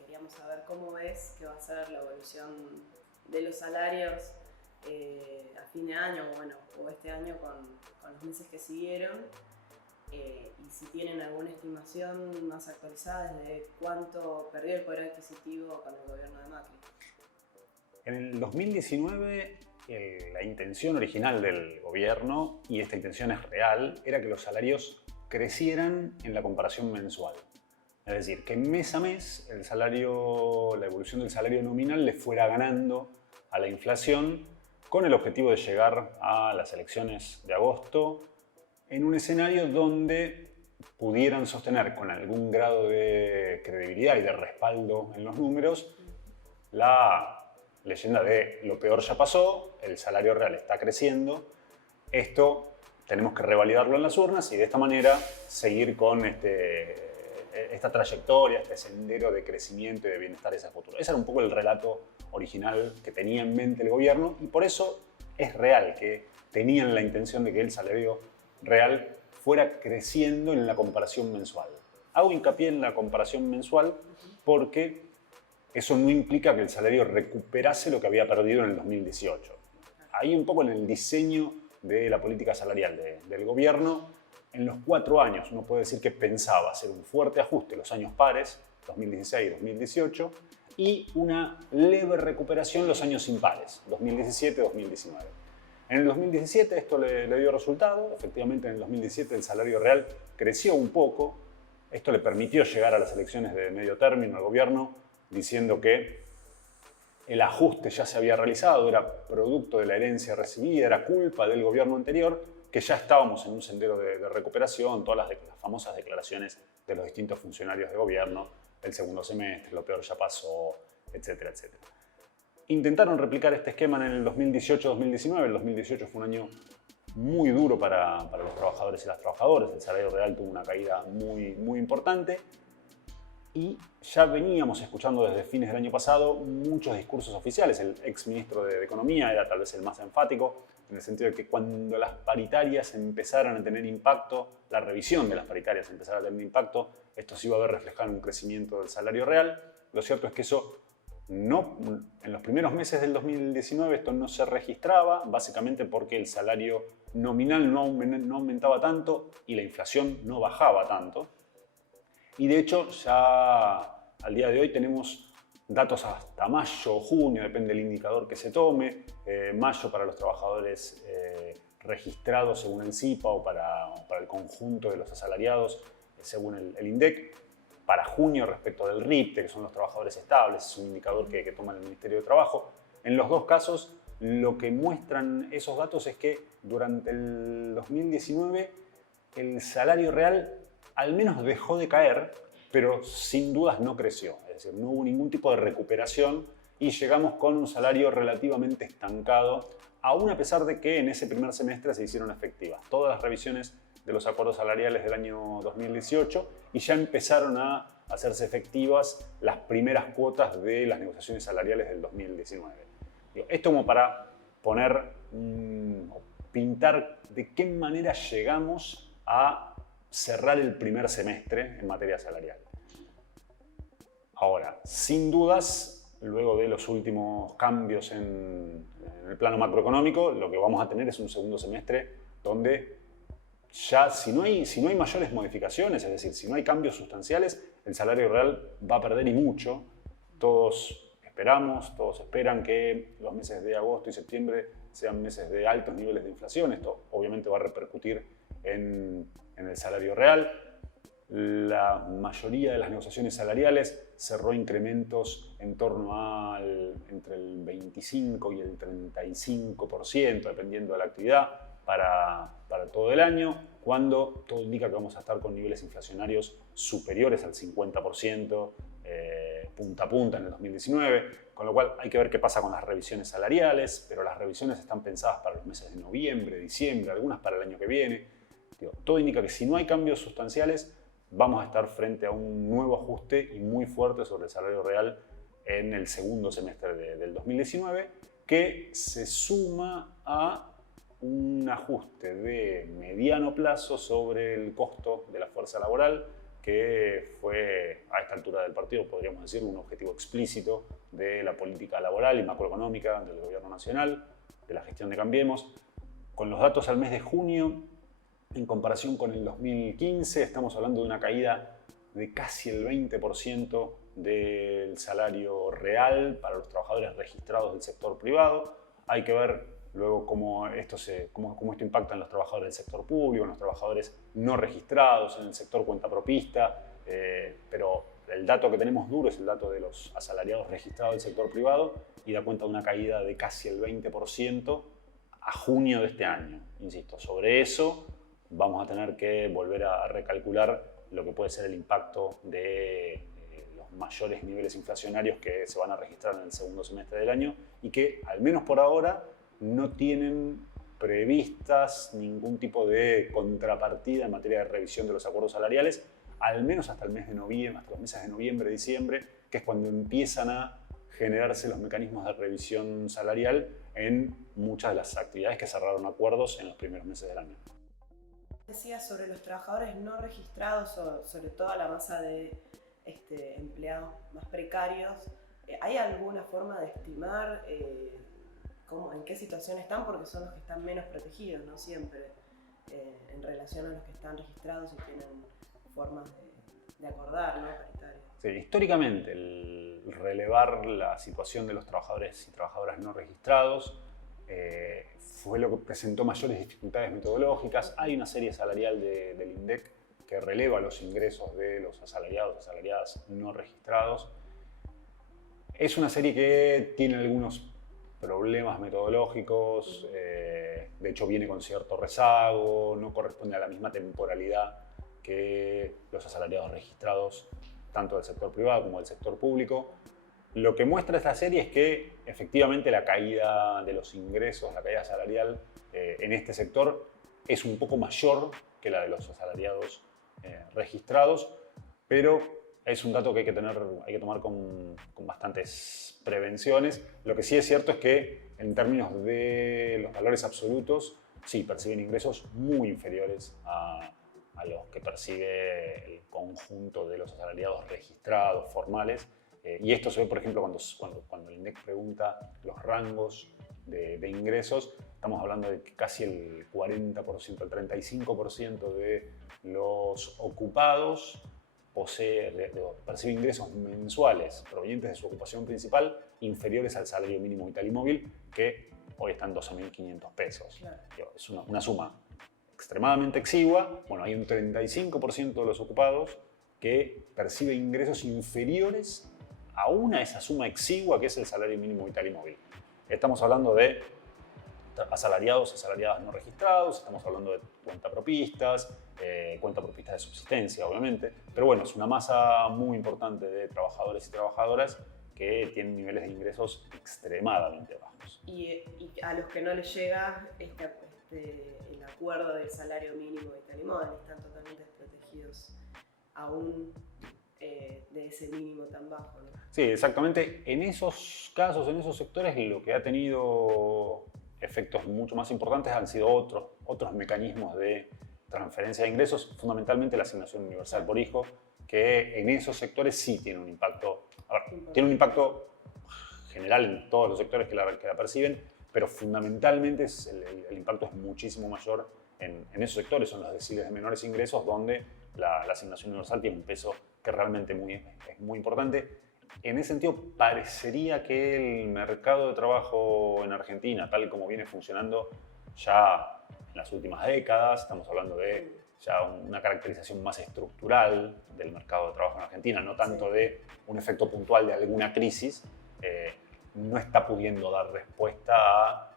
Queríamos saber cómo ves que va a ser la evolución de los salarios a fin de año, o este año con los meses que siguieron, y si tienen alguna estimación más actualizada de cuánto perdió el poder adquisitivo con el gobierno de Macri. En el 2019, la intención original del gobierno, y esta intención es real, era que los salarios crecieran en la comparación mensual. Es decir, que mes a mes la evolución del salario nominal le fuera ganando a la inflación, con el objetivo de llegar a las elecciones de agosto en un escenario donde pudieran sostener con algún grado de credibilidad y de respaldo en los números la leyenda de lo peor ya pasó, el salario real está creciendo, esto tenemos que revalidarlo en las urnas y de esta manera seguir con esta trayectoria, este sendero de crecimiento y de bienestar hacia el futuro. Ese era un poco el relato original que tenía en mente el gobierno y por eso es real que tenían la intención de que el salario real fuera creciendo en la comparación mensual. Hago hincapié en la comparación mensual porque eso no implica que el salario recuperase lo que había perdido en el 2018. Ahí un poco en el diseño de la política salarial del gobierno, en los 4 años uno puede decir que pensaba hacer un fuerte ajuste los años pares, 2016 y 2018, y una leve recuperación los años impares, 2017 y 2019. En el 2017 esto le dio resultado, efectivamente en el 2017 el salario real creció un poco, esto le permitió llegar a las elecciones de medio término al gobierno diciendo que el ajuste ya se había realizado, era producto de la herencia recibida, era culpa del gobierno anterior, que ya estábamos en un sendero de recuperación, todas las famosas declaraciones de los distintos funcionarios de gobierno, el segundo semestre, lo peor ya pasó, etcétera, etcétera. Intentaron replicar este esquema en el 2018-2019. El 2018 fue un año muy duro para los trabajadores y las trabajadoras. El salario real tuvo una caída muy importante. Y ya veníamos escuchando desde fines del año pasado muchos discursos oficiales. El exministro de Economía era tal vez el más enfático, en el sentido de que cuando las paritarias empezaran a tener impacto, la revisión de las paritarias empezara a tener impacto, esto se iba a ver reflejado en un crecimiento del salario real. Lo cierto es que eso en los primeros meses del 2019 esto no se registraba, básicamente porque el salario nominal no aumentaba tanto y la inflación no bajaba tanto. Y de hecho ya al día de hoy tenemos datos hasta mayo o junio, depende del indicador que se tome. Mayo para los trabajadores registrados según el CIPA o para el conjunto de los asalariados según el INDEC. Para junio respecto del RIPTE, que son los trabajadores estables, es un indicador que toma el Ministerio de Trabajo. En los dos casos, lo que muestran esos datos es que durante el 2019 el salario real al menos dejó de caer, pero sin dudas no creció. Es decir, no hubo ningún tipo de recuperación y llegamos con un salario relativamente estancado, aún a pesar de que en ese primer semestre se hicieron efectivas todas las revisiones de los acuerdos salariales del año 2018 y ya empezaron a hacerse efectivas las primeras cuotas de las negociaciones salariales del 2019. Esto como para pintar de qué manera llegamos a cerrar el primer semestre en materia salarial. Ahora, sin dudas, luego de los últimos cambios en el plano macroeconómico, lo que vamos a tener es un segundo semestre donde ya si no hay mayores modificaciones, es decir, si no hay cambios sustanciales, el salario real va a perder y mucho. Todos esperan que los meses de agosto y septiembre sean meses de altos niveles de inflación. Esto obviamente va a repercutir en el salario real. La mayoría de las negociaciones salariales cerró incrementos en torno entre el 25 y el 35%, dependiendo de la actividad, para todo el año, cuando todo indica que vamos a estar con niveles inflacionarios superiores al 50%, punta a punta en el 2019, con lo cual hay que ver qué pasa con las revisiones salariales, pero las revisiones están pensadas para los meses de noviembre, diciembre, algunas para el año que viene. Todo indica que si no hay cambios sustanciales, vamos a estar frente a un nuevo ajuste y muy fuerte sobre el salario real en el segundo semestre del 2019, que se suma a un ajuste de mediano plazo sobre el costo de la fuerza laboral, que fue, a esta altura del partido, podríamos decir, un objetivo explícito de la política laboral y macroeconómica del gobierno nacional, de la gestión de Cambiemos. Con los datos al mes de junio, en comparación con el 2015, estamos hablando de una caída de casi el 20% del salario real para los trabajadores registrados del sector privado. Hay que ver luego cómo esto impacta en los trabajadores del sector público, en los trabajadores no registrados, en el sector cuentapropista, pero el dato que tenemos duro es el dato de los asalariados registrados del sector privado y da cuenta de una caída de casi el 20% a junio de este año. Insisto, sobre eso vamos a tener que volver a recalcular lo que puede ser el impacto de los mayores niveles inflacionarios que se van a registrar en el segundo semestre del año y que, al menos por ahora, no tienen previstas ningún tipo de contrapartida en materia de revisión de los acuerdos salariales, al menos hasta el mes de noviembre, hasta los meses de noviembre, diciembre, que es cuando empiezan a generarse los mecanismos de revisión salarial en muchas de las actividades que cerraron acuerdos en los primeros meses del año. Decía sobre los trabajadores no registrados, o sobre todo la masa de empleados más precarios. ¿Hay alguna forma de estimar en qué situación están? Porque son los que están menos protegidos, ¿no? Siempre, en relación a los que están registrados y tienen formas de acordar, ¿no? Paritarias. Sí, históricamente, el relevar la situación de los trabajadores y trabajadoras no registrados fue lo que presentó mayores dificultades metodológicas. Hay una serie salarial del INDEC que releva los ingresos de los asalariados y asalariadas no registrados. Es una serie que tiene algunos problemas metodológicos, de hecho viene con cierto rezago, no corresponde a la misma temporalidad que los asalariados registrados, tanto del sector privado como del sector público. Lo que muestra esta serie es que efectivamente la caída de los ingresos, la caída salarial en este sector es un poco mayor que la de los asalariados registrados, pero es un dato que hay que tomar con bastantes prevenciones. Lo que sí es cierto es que en términos de los valores absolutos, sí, perciben ingresos muy inferiores a los que percibe el conjunto de los asalariados registrados, formales. Y esto se ve, por ejemplo, cuando el INDEC pregunta los rangos de ingresos. Estamos hablando de que casi el 40%, el 35% de los ocupados percibe ingresos mensuales provenientes de su ocupación principal inferiores al salario mínimo vital y móvil, que hoy está en 12.500 pesos. Claro. Es una suma extremadamente exigua. Bueno, hay un 35% de los ocupados que percibe ingresos inferiores aún a esa suma exigua que es el salario mínimo vital y móvil. Estamos hablando de asalariados, asalariadas no registrados, estamos hablando de cuentapropistas de subsistencia, obviamente, pero bueno, es una masa muy importante de trabajadores y trabajadoras que tienen niveles de ingresos extremadamente bajos. Y a los que no les llega el acuerdo del salario mínimo vital y móvil, están totalmente desprotegidos aún de ese mínimo tan bajo, ¿no? Sí, exactamente. En esos casos, en esos sectores, lo que ha tenido efectos mucho más importantes han sido otros mecanismos de transferencia de ingresos, fundamentalmente la asignación universal por hijo, que en esos sectores sí tiene un impacto. Tiene un impacto general en todos los sectores que la perciben, pero fundamentalmente el impacto es muchísimo mayor en esos sectores, son los deciles de menores ingresos, donde la asignación universal tiene un peso que realmente es muy importante. En ese sentido, parecería que el mercado de trabajo en Argentina, tal como viene funcionando ya en las últimas décadas, estamos hablando de ya una caracterización más estructural del mercado de trabajo en Argentina, no tanto de un efecto puntual de alguna crisis, no está pudiendo dar respuesta a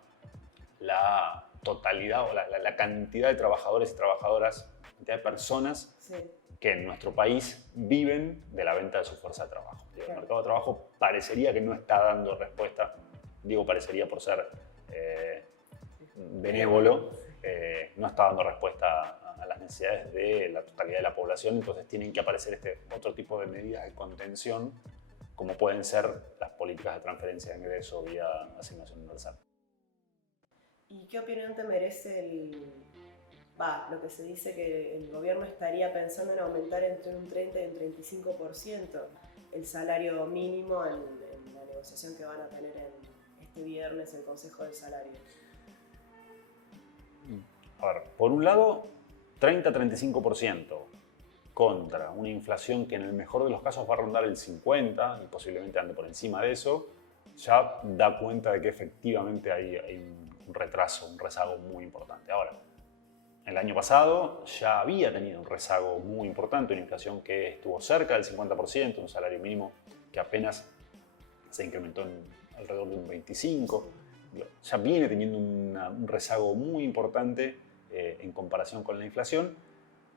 la totalidad o la cantidad de trabajadores y trabajadoras, cantidad de personas que en nuestro país viven de la venta de su fuerza de trabajo. El mercado de trabajo parecería que no está dando respuesta, digo parecería por ser benévolo, no está dando respuesta a las necesidades de la totalidad de la población, entonces tienen que aparecer otro tipo de medidas de contención, como pueden ser las políticas de transferencia de ingreso vía asignación universal. ¿Y qué opinión te merece lo que se dice que el gobierno estaría pensando en aumentar entre un 30 y un 35% el salario mínimo en la negociación que van a tener este viernes el Consejo del Salario? A ver, por un lado, 30-35% contra una inflación que en el mejor de los casos va a rondar el 50% y posiblemente ande por encima de eso, ya da cuenta de que efectivamente hay un retraso, un rezago muy importante. Ahora, el año pasado ya había tenido un rezago muy importante, una inflación que estuvo cerca del 50%, un salario mínimo que apenas se incrementó en alrededor de un 25%. Ya viene teniendo un rezago muy importante en comparación con la inflación,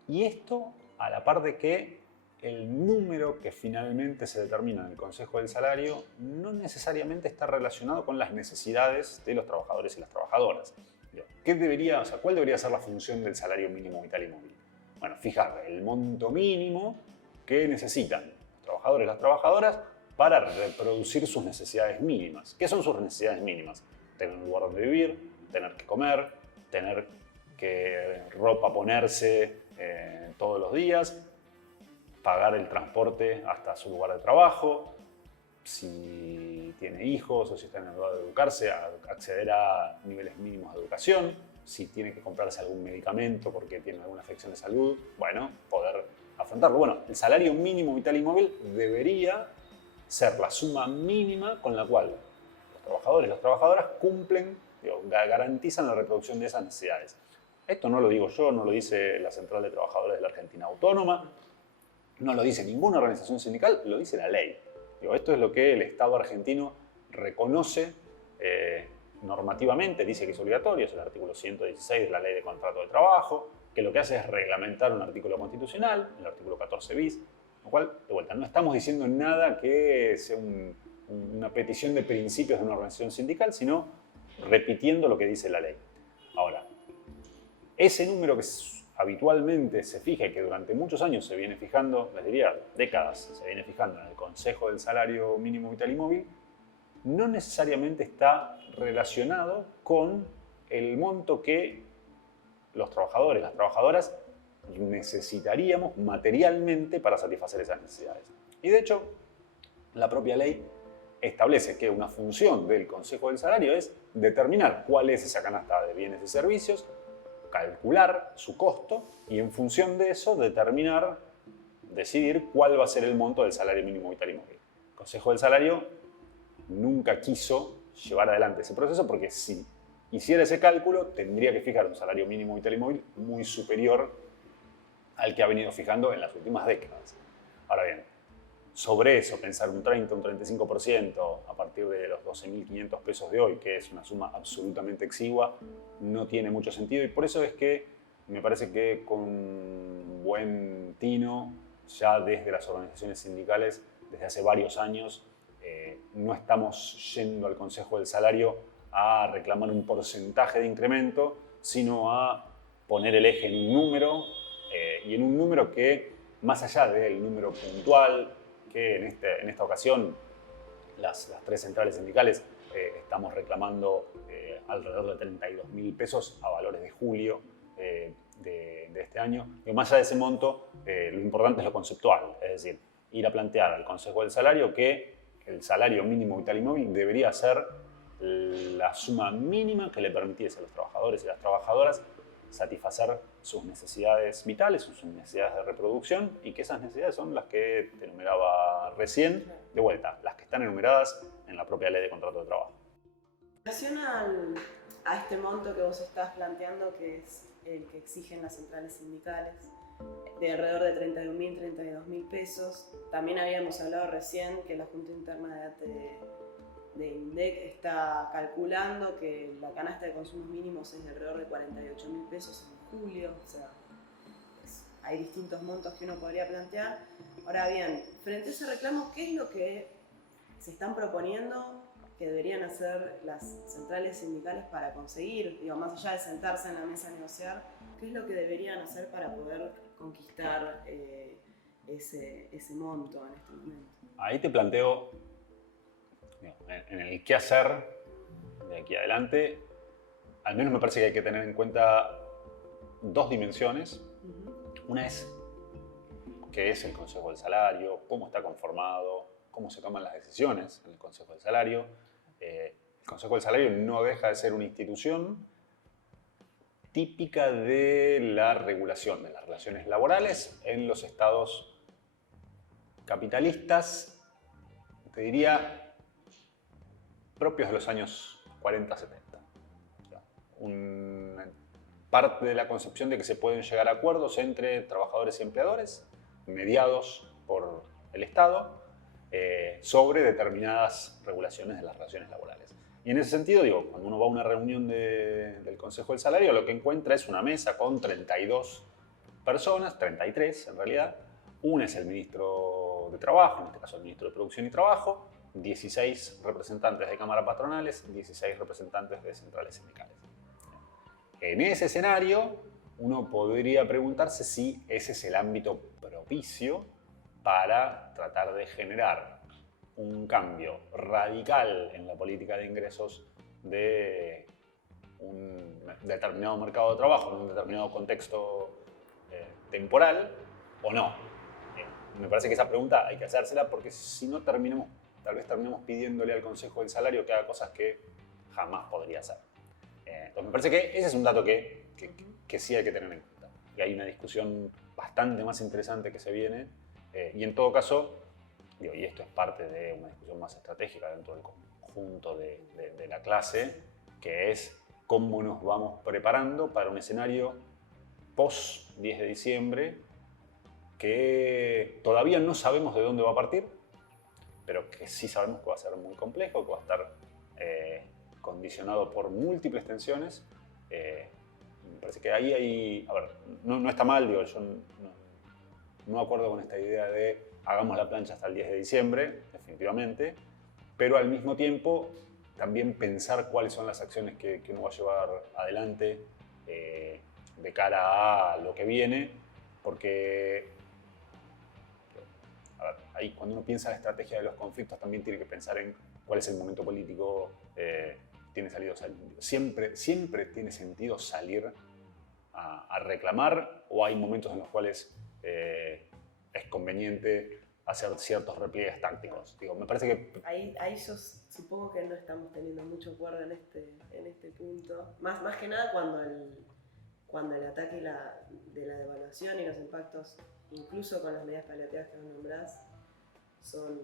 y esto a la par de que el número que finalmente se determina en el Consejo del Salario no necesariamente está relacionado con las necesidades de los trabajadores y las trabajadoras. ¿Cuál debería ser la función del salario mínimo vital y móvil? Bueno, fijar el monto mínimo que necesitan los trabajadores y las trabajadoras para reproducir sus necesidades mínimas. ¿Qué son sus necesidades mínimas? Tener un lugar donde vivir, tener que comer, tener ropa ponerse todos los días, pagar el transporte hasta su lugar de trabajo, si tiene hijos o si está en edad de educarse, acceder a niveles mínimos de educación, si tiene que comprarse algún medicamento porque tiene alguna afección de salud, bueno, poder afrontarlo. Bueno, el salario mínimo vital y móvil debería ser la suma mínima con la cual los trabajadores y las trabajadoras cumplen, garantizan la reproducción de esas necesidades. Esto no lo digo yo, no lo dice la Central de Trabajadores de la Argentina Autónoma, no lo dice ninguna organización sindical, lo dice la ley. Esto es lo que el Estado argentino reconoce normativamente, dice que es obligatorio, es el artículo 116 de la Ley de Contrato de Trabajo, que lo que hace es reglamentar un artículo constitucional, el artículo 14 bis, lo cual, de vuelta, no estamos diciendo nada que sea una petición de principios de una organización sindical, sino repitiendo lo que dice la ley. Ahora, ese número que habitualmente se fija y que durante muchos años se viene fijando, les diría décadas, se viene fijando en el Consejo del Salario Mínimo Vital y Móvil, no necesariamente está relacionado con el monto que los trabajadores, las trabajadoras necesitaríamos materialmente para satisfacer esas necesidades. Y de hecho, la propia ley establece que una función del Consejo del Salario es determinar cuál es esa canasta de bienes y servicios, calcular su costo y en función de eso decidir cuál va a ser el monto del salario mínimo vital y móvil. El Consejo del Salario nunca quiso llevar adelante ese proceso porque si hiciera ese cálculo tendría que fijar un salario mínimo vital y móvil muy superior al que ha venido fijando en las últimas décadas. Ahora bien, sobre eso, pensar un 30, un 35% a partir de los 12.500 pesos de hoy, que es una suma absolutamente exigua, no tiene mucho sentido, y por eso es que me parece que con buen tino, ya desde las organizaciones sindicales, desde hace varios años, no estamos yendo al Consejo del Salario a reclamar un porcentaje de incremento, sino a poner el eje en un número, y en un número que, más allá del número puntual, que en esta ocasión las tres centrales sindicales estamos reclamando alrededor de 32.000 pesos a valores de julio de este año. Y más allá de ese monto, lo importante es lo conceptual, es decir, ir a plantear al Consejo del Salario que el salario mínimo vital y móvil debería ser la suma mínima que le permitiese a los trabajadores y las trabajadoras satisfacer sus necesidades vitales, sus necesidades de reproducción, y que esas necesidades son las que te enumeraba recién, de vuelta, las que están enumeradas en la propia Ley de Contrato de Trabajo. En relación a este monto que vos estás planteando, que es el que exigen las centrales sindicales, de alrededor de 31.000, 32.000 pesos, también habíamos hablado recién que la Junta Interna de INDEC está calculando que la canasta de consumos mínimos es de alrededor de 48.000 pesos en julio, o sea, hay distintos montos que uno podría plantear. Ahora bien, frente a ese reclamo, ¿qué es lo que se están proponiendo que deberían hacer las centrales sindicales para conseguir, más allá de sentarse en la mesa a negociar, qué es lo que deberían hacer para poder conquistar ese monto en este momento? Ahí te planteo, en el qué hacer de aquí adelante, al menos me parece que hay que tener en cuenta dos dimensiones. Una es qué es el Consejo del Salario, cómo está conformado, cómo se toman las decisiones en el Consejo del Salario. El Consejo del Salario no deja de ser una institución típica de la regulación de las relaciones laborales en los estados capitalistas, te diría, propios de los años 40-70. Parte de la concepción de que se pueden llegar a acuerdos entre trabajadores y empleadores, mediados por el Estado, sobre determinadas regulaciones de las relaciones laborales. Y en ese sentido, digo, cuando uno va a una reunión del Consejo del Salario, lo que encuentra es una mesa con 32 personas, 33 en realidad. Una es el ministro de Trabajo, en este caso el ministro de Producción y Trabajo, 16 representantes de cámaras patronales, 16 representantes de centrales sindicales. En ese escenario, uno podría preguntarse si ese es el ámbito propicio para tratar de generar un cambio radical en la política de ingresos de un determinado mercado de trabajo, en un determinado contexto temporal, o no. Me parece que esa pregunta hay que hacérsela porque si no tal vez terminemos pidiéndole al Consejo del Salario que haga cosas que jamás podría hacer. Entonces me parece que ese es un dato que sí hay que tener en cuenta. Y hay una discusión bastante más interesante que se viene y en todo caso, digo, y esto es parte de una discusión más estratégica dentro del conjunto de la clase, que es cómo nos vamos preparando para un escenario post 10 de diciembre que todavía no sabemos de dónde va a partir, pero que sí sabemos que va a ser muy complejo, que va a estar condicionado por múltiples tensiones. Me parece que ahí hay... A ver, no está mal, digo, yo no acuerdo con esta idea de hagamos la plancha hasta el 10 de diciembre, definitivamente, pero al mismo tiempo también pensar cuáles son las acciones que uno va a llevar adelante de cara a lo que viene, porque a ver, ahí cuando uno piensa en la estrategia de los conflictos también tiene que pensar en cuál es el momento político. Siempre tiene sentido salir a reclamar, o hay momentos en los cuales es conveniente hacer ciertos repliegues tácticos. Digo, me parece que... Ahí yo supongo que no estamos teniendo mucho acuerdo en este punto. Más que nada cuando el ataque de la devaluación y los impactos, incluso con las medidas paliativas que vos nombrás, son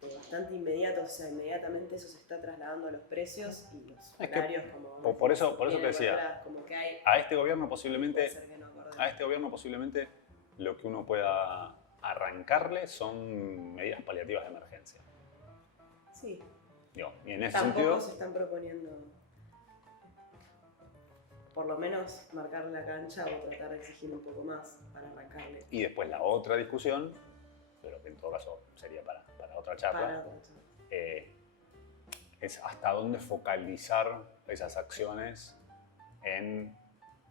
bastante inmediatos. O sea, inmediatamente eso se está trasladando a los precios y los salarios, como... Por eso te decía, atrás, como que hay, a este gobierno posiblemente lo que uno pueda arrancarle son medidas paliativas de emergencia. Sí. Digo, y en ese Tampoco sentido, se están proponiendo, por lo menos, marcar la cancha o tratar de exigir un poco más para arrancarle. y después la otra discusión, pero que en todo caso sería para otra charla, es hasta dónde focalizar esas acciones en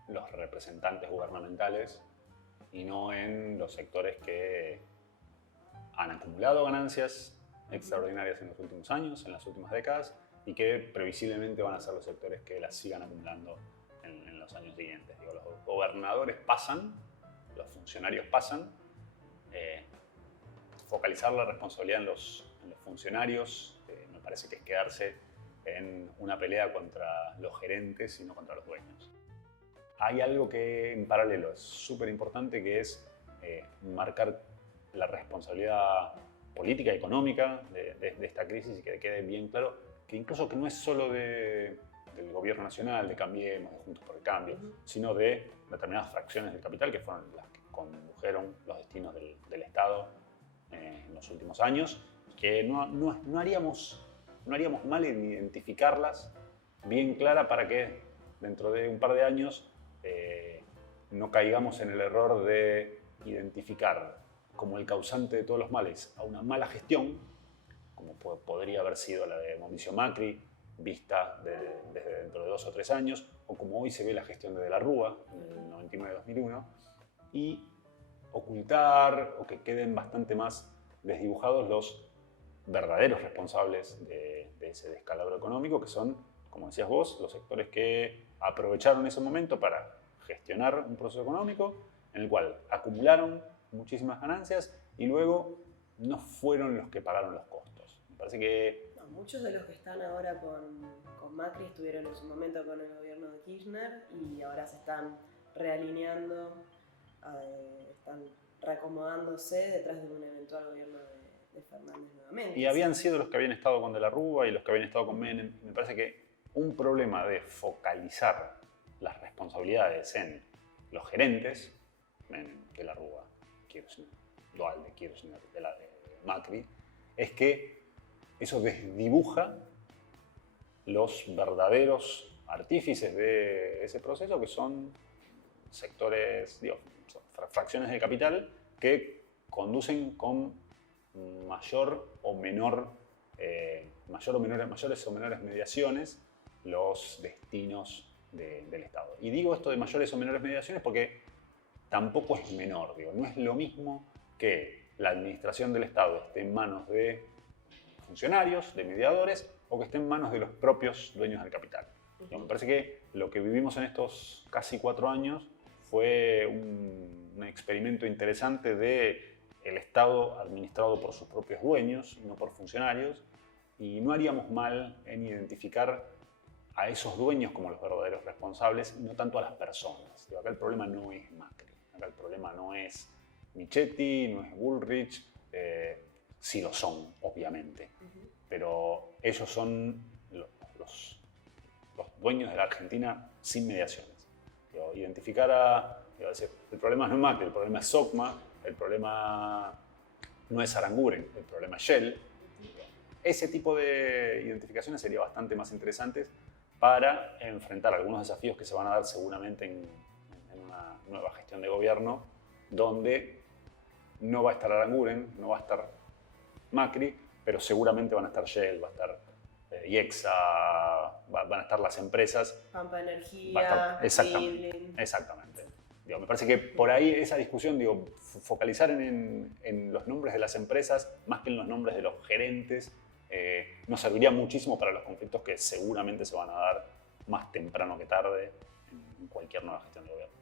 los representantes gubernamentales y no en los sectores que han acumulado ganancias extraordinarias en los últimos años, en las últimas décadas, y que previsiblemente van a ser los sectores que las sigan acumulando en los años siguientes. Digo, los gobernadores pasan, los funcionarios pasan, focalizar la responsabilidad en los funcionarios me parece que es quedarse en una pelea contra los gerentes y no contra los dueños. Hay algo que en paralelo es súper importante, que es marcar la responsabilidad política y económica de esta crisis y que quede bien claro que incluso que no es solo del gobierno nacional, de Cambiemos, de Juntos por el Cambio, sino de determinadas fracciones del capital que fueron las que condujeron los destinos del Estado en los últimos años, que no haríamos mal en identificarlas bien clara para que dentro de un par de años no caigamos en el error de identificar como el causante de todos los males a una mala gestión, como podría haber sido la de Mauricio Macri, vista desde dentro de 2 o 3 años, o como hoy se ve la gestión de la Rúa, en el 99-2001, y ocultar o que queden bastante más desdibujados los verdaderos responsables de ese descalabro económico, que son como decías vos, los sectores que aprovecharon ese momento para gestionar un proceso económico en el cual acumularon muchísimas ganancias y luego no fueron los que pagaron los costos. Me parece que... No, muchos de los que están ahora con Macri estuvieron en su momento con el gobierno de Kirchner y ahora se están realineando, están reacomodándose detrás de un eventual gobierno de Fernández nuevamente. Y habían sido los que habían estado con De la Rúa y los que habían estado con Menem. Me parece que un problema de focalizar las responsabilidades en los gerentes, Menem, De la Rúa, Kirchner, Duhalde, Kirchner, de Macri, es que eso desdibuja los verdaderos artífices de ese proceso, que son sectores, digo, fracciones de capital que conducen con mayores o menores mediaciones los destinos del Estado. Y digo esto de mayores o menores mediaciones porque tampoco es menor, digo, no es lo mismo que la administración del Estado esté en manos de funcionarios, de mediadores, o que esté en manos de los propios dueños del capital. Me parece que lo que vivimos en estos casi 4 años fue un experimento interesante de el Estado administrado por sus propios dueños y no por funcionarios, y no haríamos mal en identificar a esos dueños como los verdaderos responsables y no tanto a las personas. Digo, acá el problema no es Macri, acá el problema no es Michetti, no es Bullrich, sí lo son, obviamente, pero ellos son los dueños de la Argentina sin mediaciones. Digo, identificar el problema no es Macri, el problema es Socma, el problema no es Aranguren, el problema es Shell. Ese tipo de identificaciones sería bastante más interesantes para enfrentar algunos desafíos que se van a dar seguramente en una nueva gestión de gobierno, donde no va a estar Aranguren, no va a estar Macri, pero seguramente van a estar Shell, va a estar IEXA, van a estar las empresas. Pampa Energía, exactamente. Digo, me parece que por ahí esa discusión, digo, focalizar en los nombres de las empresas más que en los nombres de los gerentes, nos serviría muchísimo para los conflictos que seguramente se van a dar más temprano que tarde en cualquier nueva gestión de gobierno.